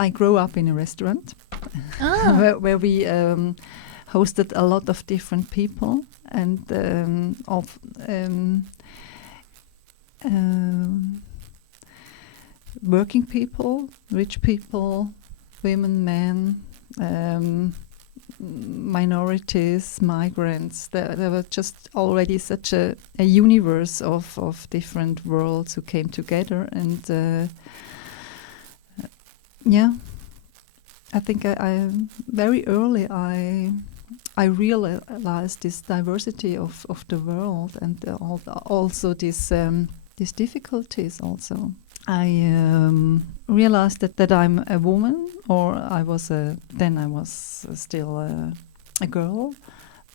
I grew up in a restaurant where we hosted a lot of different people and working people, rich people, women, men, minorities, migrants. There was just already such a universe of different worlds who came together, and I think I very early I realized this diversity of the world and also these difficulties also. I realized that I'm a woman, or I was still a girl,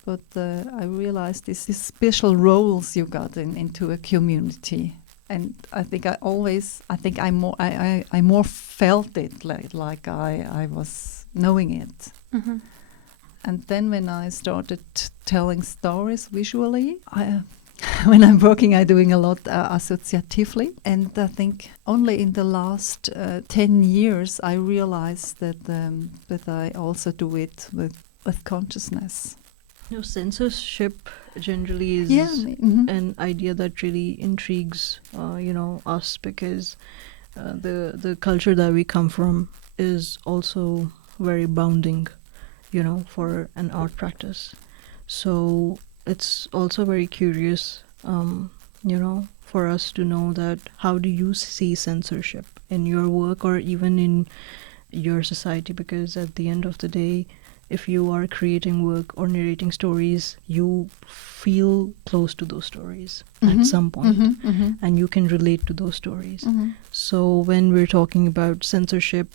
but I realized this special roles you got into a community, and I think I more felt it like I was knowing it. Mm-hmm. And then when I started telling stories visually, when I'm working, I'm doing a lot associatively. And I think only in the last 10 years, I realized that I also do it with consciousness. Censorship generally is an idea that really intrigues, us, because the culture that we come from is also very bounding, for an art practice. So it's also very curious, for us to know that how do you see censorship in your work or even in your society? Because at the end of the day, if you are creating work or narrating stories, you feel close to those stories at some point, and you can relate to those stories. So when we're talking about censorship,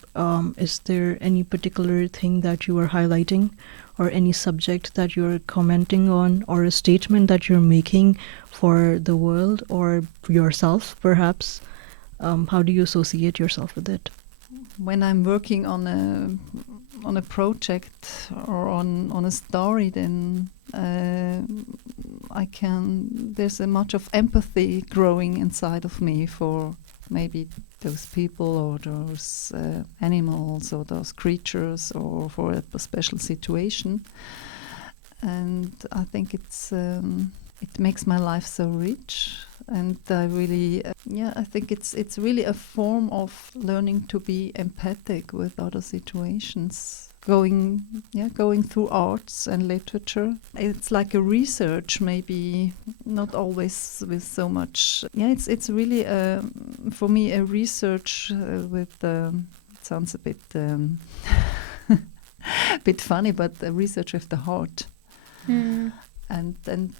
is there any particular thing that you are highlighting, or any subject that you're commenting on, or a statement that you're making for the world or yourself, perhaps? How do you associate yourself with it? When I'm working on a project or on a story, then there's a much of empathy growing inside of me for maybe those people or those animals or those creatures, or for a special situation. And I think it makes my life so rich. And I really, I think it's really a form of learning to be empathic with other situations. Going through arts and literature, it's like a research, maybe not always with so much. It's really for me a research with. It sounds a bit funny, but a research with the heart. And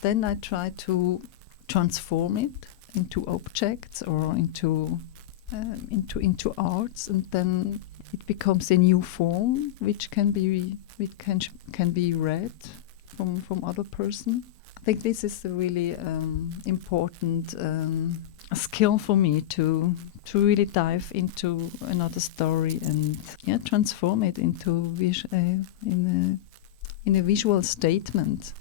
then I try to transform it into objects or into arts, and then it becomes a new form which can be read from other person. I think this is a really important skill for me to really dive into another story and transform it into in a visual statement.